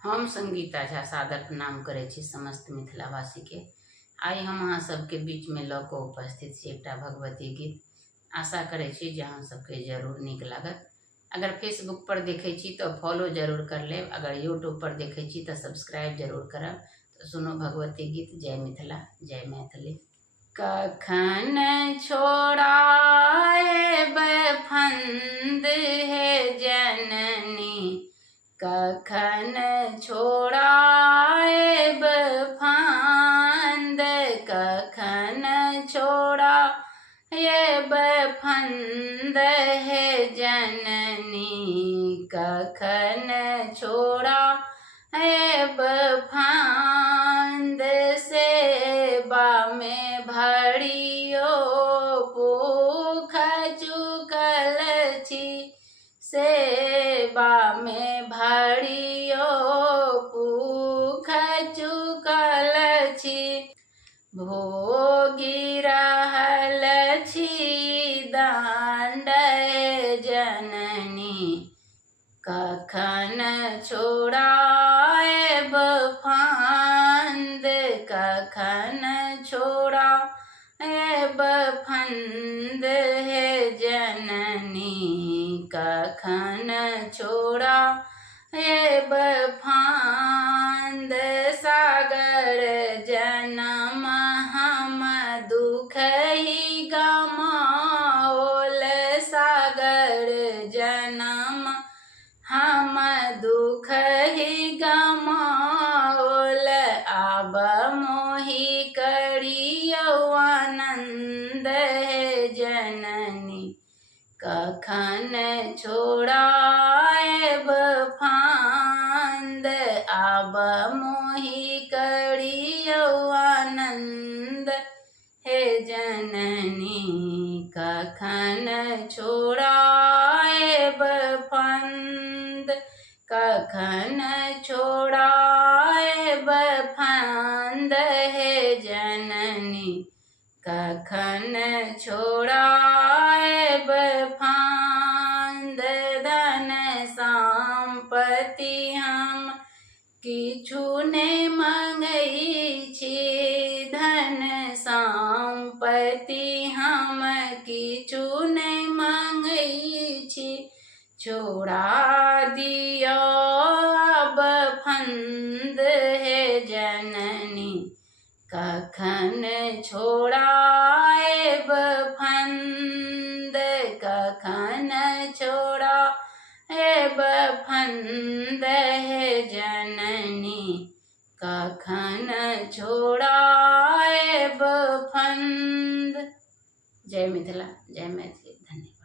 हम संगीता झा सादर प्रणाम करै छी समस्त मिथिलावासी के। आइ हम अहाँ सबके बीच में लऽ कऽ उपस्थित छी एकटा भगवती गीत। आशा करै छी जे अहाँ सबके जरूर नीक लागत। अगर फेसबुक पर देखै छी तो फॉलो जरूर कर लेब, अगर यूट्यूब पर देखै छी तो सब्सक्राइब जरूर करब। तो सुनो भगवती गीत। जय मिथिला, जय मैथिली। कखन छोड़ाएब फंद हे जननी, कखन छोड़ाएब फांद, कखन छोड़ाएब फंद हे जननी, कखन छोड़ाएब फांद, सेवा में भरियो भूख चुकल छी, सेवा में भरियो भूख चुकल छी, भोगी रहल छी दंड जननी, कखन छोड़ाएब फांद, कखन छोड़ाएब फंद हे जननी, कखन छोड़ाएब फांद, सागर जनम हम दुख ही गमाओल, सागर जनम हम दुख ही गमाओल, आब मोहि करियौ आनंद हे जननी, कखन छोड़ाएब फांद, आब मोहि करियौ आनंद हे जननी, कखन छोड़ाएब फंद, कखन छोड़ाएब फंद हे जननी, कखन छोड़ाएब फांद, धन संपत्ति हम किछु नहि मंगै छी, धन संपत्ति हम किछु नहि मंगै छी, छोड़ा दियौ अब फंद हे जननी, कखन छोड़ाएब फंद, कखन छोड़ाएब फंद हे जननी, कखन छोड़ाएब फंद। जय मिथिला, जय मैथिली। धन्यवाद।